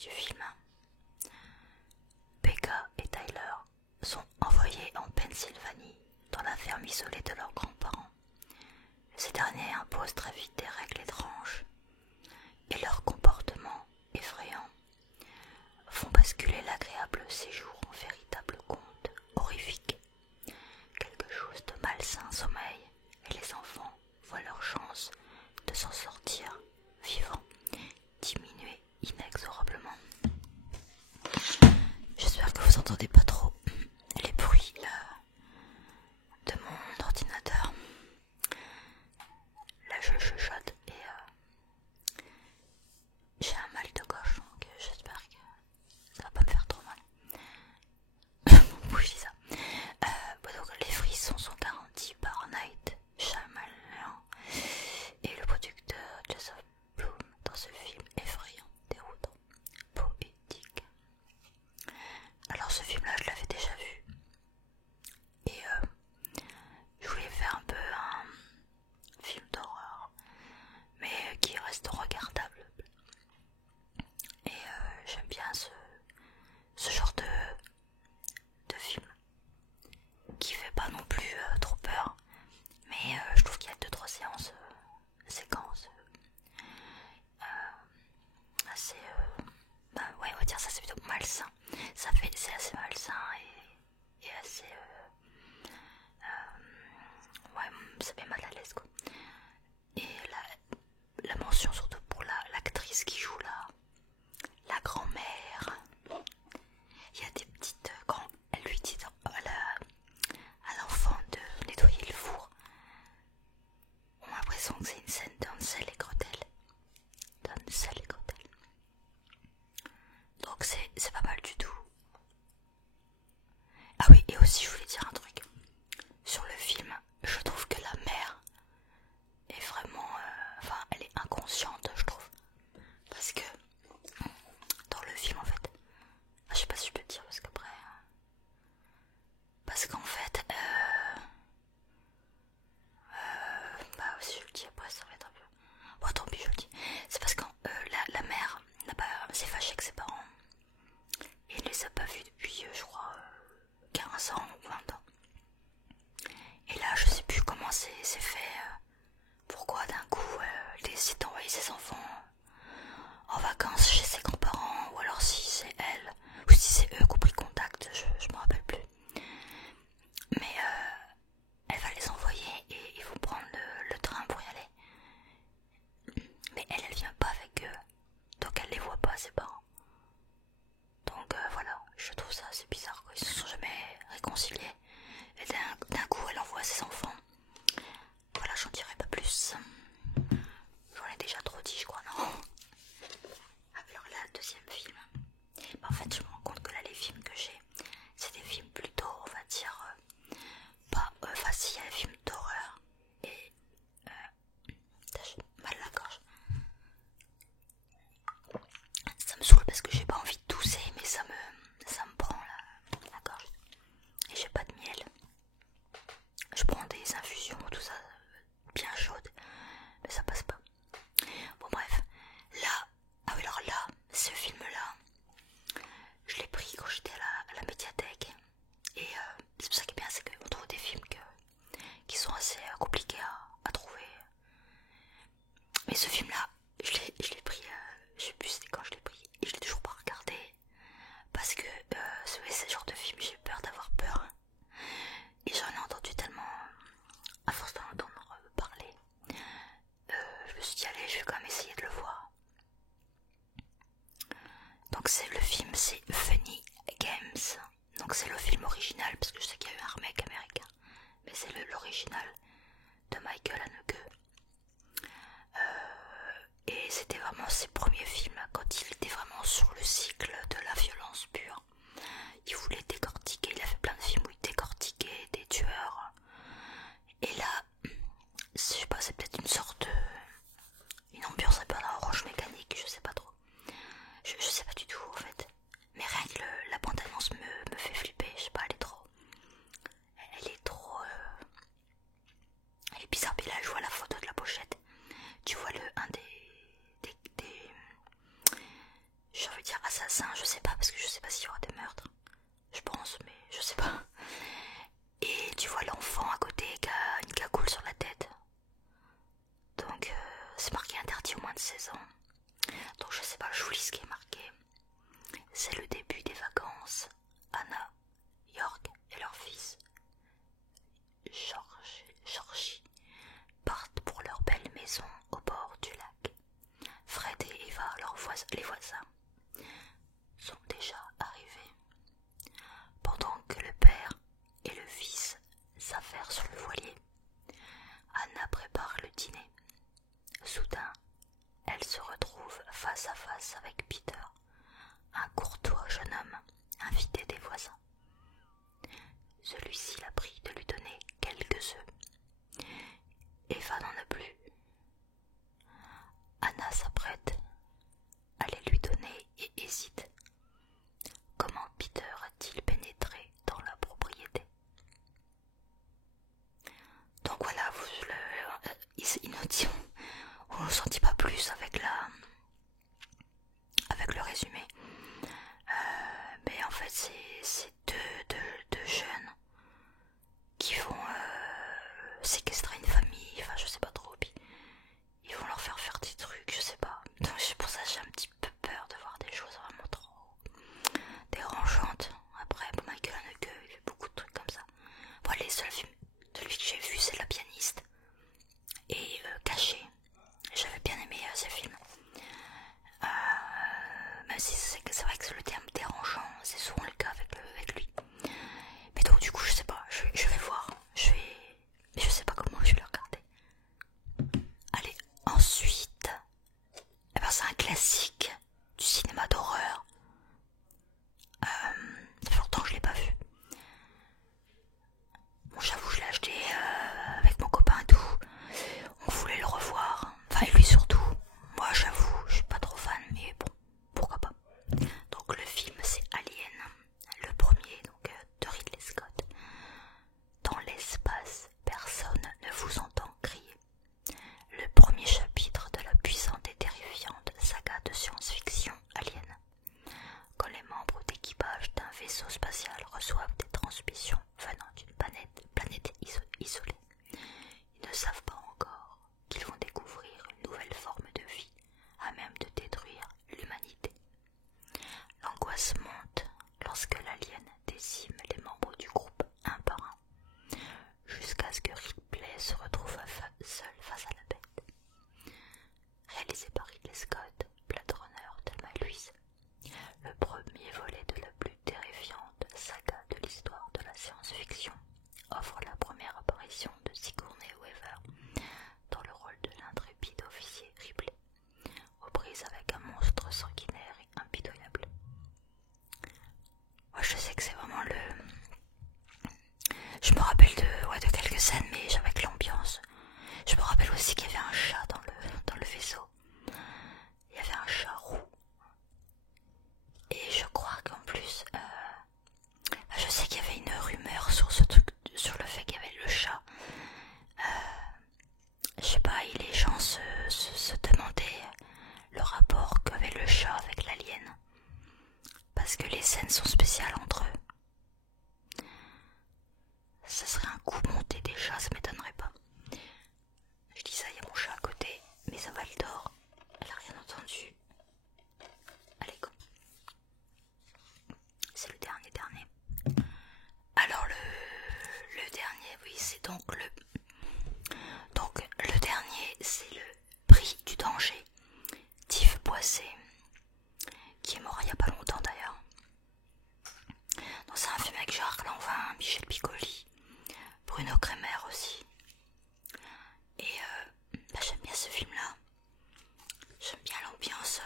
du film. Becca et Tyler sont envoyés en Pennsylvanie dans la ferme isolée de leurs grands-parents. Ces derniers imposent très vite des règles étranges et leur comportement effrayant font basculer l'agréable séjour en véritable conte horrifique. Quelque chose de malsain sommeille et les enfants voient leur chance de s'en sortir vivants diminuer inexorablement. J'espère que vous entendez pas trop les bruits là, de mon ordinateur. Là je chuchote et j'ai un mal de gorge, donc j'espère que ça va pas me faire trop mal. Bon, je dis ça. Donc les frissons sont garantis par Night Shyamalan et le producteur Joseph Bloom dans ce film effrayant, déroutant, poétique. Alors ce film là je l'avais déjà vu et je voulais faire un peu un film d'horreur mais qui reste regardable et j'aime bien ce genre de film qui fait pas non plus trop peur mais je trouve qu'il y a 2-3 séquences assez ouais on va dire ça c'est plutôt malsain, c'est assez malsain et assez ouais ça met mal à l'aise quoi. Et la mention surtout pour l'actrice qui joue la grand-mère. Il y a des petites elle lui dit à l'enfant de nettoyer le four. On a l'impression que c'est une scène d'Hansel et Gretel. Donc c'est pas mal du tout. Ah oui, et aussi je voulais dire un truc. Sur le film, je trouve que la mère est vraiment... enfin, elle est inconsciente, je trouve. Parce que dans le film, en fait... je sais pas si je peux te dire, parce qu'après... parce qu'en fait... bah si je le dis après, ça va être un peu... bon, tant pis, je le dis. C'est parce que la mère s'est fâchée avec ses parents. Et elle les a pas vus depuis, je crois, 15 ans ou 20 ans. Et là, je sais plus comment c'est fait. Pourquoi d'un coup, elle décide d'envoyer ses enfants en vacances chez ses grands-parents. Ou alors si c'est elle, ou si c'est eux qui ont pris contact, je me rappelle plus. Mais elle va les envoyer et ils vont prendre le train pour y aller. Mais elle vient pas avec eux. Donc elle les voit pas, ses parents. Donc voilà, je trouve ça assez bizarre quoi. Ils se sont jamais réconciliés. Et d'un coup elle envoie ses enfants. Voilà, j'en dirai pas plus. J'en ai déjà trop dit je crois, non? Alors là, le deuxième film. Bah, en fait je me rends compte que là les films que j'ai, c'est des films plutôt, on va dire, pas faciles, il y a des films d'horreur. Et j'ai mal à la gorge. Ça me saoule parce que j'ai pas envie de tousser, mais ça me prend la gorge. Et j'ai pas de miel. Je prends des infusions, tout ça, bien chaudes, mais ça passe pas. Bon bref, là, ah oui alors là, ce film là, je l'ai pris quand j'étais à la médiathèque. Et c'est pour ça qui est bien, c'est qu'on trouve des films qui sont assez compliqués à trouver. Mais ce film là, je l'ai pris, je sais plus c'était quand je l'ai pris, et je l'ai toujours pas regardé. Parce que c'est le genre de film, j'ai peur d'avoir peur. Et j'en ai entendu tellement, à force d'en entendre parler, je me suis dit allez, je vais quand même essayer de le voir. Donc le film c'est Funny Games. Donc c'est le film original, parce que je sais qu'il y a eu un remake américain. Mais c'est l'original de Michael Haneke. Et c'était vraiment ses premiers films, quand il était vraiment sur le cycle de la violence pure. Il voulait décortiquer, il a fait plein de films où il décortiquait des tueurs. Et là, je sais pas, c'est peut-être une sorte une ambiance un peu à la Orange Mécanique, je sais pas trop. Je sais pas du tout en fait. Mais rien que la bande-annonce me fait flipper, je sais pas, elle est trop Georgie partent pour leur belle maison au bord du lac. Fred et Eva, les voisins, sont déjà arrivés. Pendant que le père et le fils s'affairent sur le voilier, Anna prépare le dîner. Soudain, elle se retrouve face à face avec Peter, un courtois jeune homme invité des voisins. Celui-ci la prie de lui donner quelques œufs. Eva n'en a plus. Anna s'apprête à les lui donner et hésite. Comment Peter a-t-il pénétré dans la propriété? Donc voilà, on ne sentit pas plus avec le résumé. Mais en fait, c'est deux jeunes qui vont séquestrer une famille, enfin je sais pas trop, puis ils vont leur faire des trucs, je sais pas. Donc c'est pour ça que j'ai un petit peu peur de voir des choses vraiment trop dérangeantes. Après, Michael Haneke, il fait beaucoup de trucs comme ça. Bon, les seuls films de lui que j'ai vu, c'est La pianiste et Caché. J'avais bien aimé ces films. Même si c'est vrai que le terme dérangeant, c'est souvent le cas avec lui. Mais donc du coup, je sais pas, je vais voir. Mais je sais pas comment je vais le regarder. Allez, ensuite, c'est un classique du cinéma d'horreur. Ça fait longtemps que je l'ai pas vu. Bon, j'avoue, je l'ai acheté avec mon copain et tout. On voulait le revoir. Enfin, et lui surtout. Moi, j'avoue, je suis pas trop fan, mais bon, pourquoi pas. Donc, le film, c'est Alien. Le premier, donc, de Ridley Scott. Dans l'espace, personne ne vous entend crier. Le premier chapitre de la puissante et terrifiante saga de science-fiction Alien. Quand les membres d'équipage d'un vaisseau spatial reçoivent des transmissions venant d'une planète isolée, ils ne savent pas encore qu'ils vont découvrir une nouvelle forme de vie à même de détruire l'humanité. L'angoisse monte lorsque l'alien décime les membres du groupe un par un, jusqu'à ce que Ripley se retrouve seul face à la bête. Réalisé par Ridley Scott, Blade Runner, Thelma et Louise, le premier volet de la plus terrifiante saga de l'histoire de la science-fiction, offre la première apparition de Sigourney Weaver dans le rôle de l'intrépide officier Ripley, aux prises avec un monstre sanguinaire et impitoyable. Moi je sais que c'est vraiment je me rappelle de quelques scènes, mais avec l'ambiance. Je me rappelle aussi qu'il y avait un chat dans le vaisseau. Il y avait un chat roux. Et je crois qu'en plus, je sais qu'il y avait une rumeur sur ce truc, sur le fait qu'il y avait le chat. Je sais pas, et les gens se demandaient le rapport qu'avait le chat avec l'alien. Parce que les scènes sont spéciales entre eux. Ça serait un coup monté des chats, ça m'étonnerait pas. Je dis ça, il y a mon chat à côté, mais ça va, elle dort. Elle a rien entendu. Allez, go. C'est le dernier. Alors le dernier, oui, c'est donc le dernier, c'est le prix du danger d'Yves Boisset, qui est mort il y a pas longtemps d'ailleurs. Donc c'est un film avec Gérard Lanvin, Michel Piccoli, Bruno Kremer aussi. Et j'aime bien ce film-là. J'aime bien l'ambiance,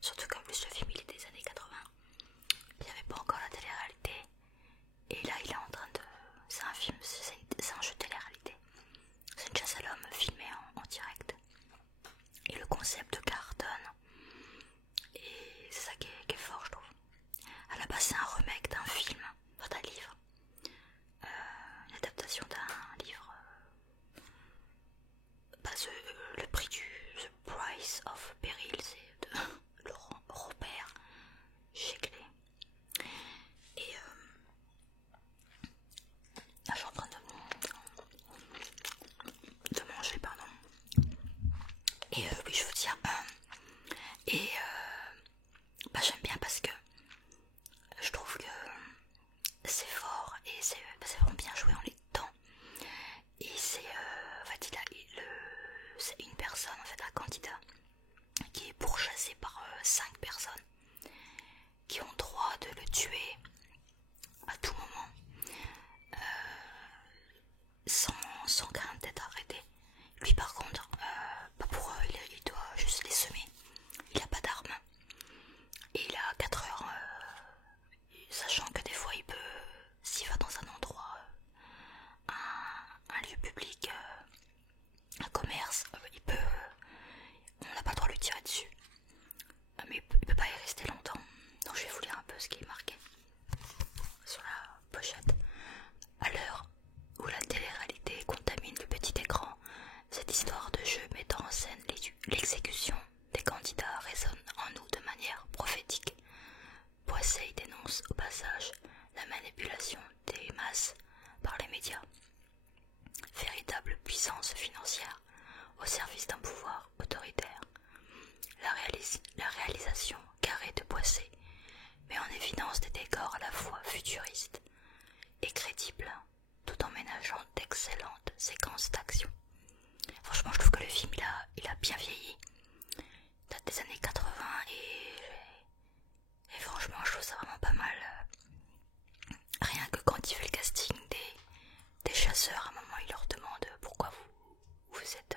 surtout qu'en plus le film il est des années 80. Il n'y avait pas encore la télé-réalité. Et là il est en train de... C'est un film, c'est un jeu de télé-réalité. C'est une chasse à l'homme filmée en direct. Et le concept cartonne. Et c'est ça qui est fort, je trouve. À la base c'est un remake d'un film, enfin d'un livre. Une adaptation d'un livre candidat qui est pourchassé par 5 personnes qui ont droit de le tuer à tout moment sans crainte d'être arrêté. Lui par contre, pour eux, il doit juste les semer. Il n'a pas d'armes et il a 4 heures, sachant que des fois il peut, s'il va dans un endroit, un lieu public, un commerce, on n'a pas le droit de lui tirer dessus. Mais il peut pas y rester longtemps. Donc je vais vous lire un peu ce qui est marqué sur la pochette. À l'heure où la télé-réalité contamine le petit écran, cette histoire de jeu mettant en scène l'exécution des candidats résonne en nous de manière prophétique. Boissey dénonce au passage la manipulation des masses par les médias. Véritable puissance financière au service d'un pouvoir autoritaire. La réalisation carrée de Boissey met en évidence des décors à la fois futuristes et crédibles, tout en ménageant d'excellentes séquences d'action. Franchement, je trouve que le film il a bien vieilli. Il date des années 80 et franchement, je trouve ça vraiment pas mal. Rien que quand il fait le casting des chasseurs, à un moment, il leur demande pourquoi vous êtes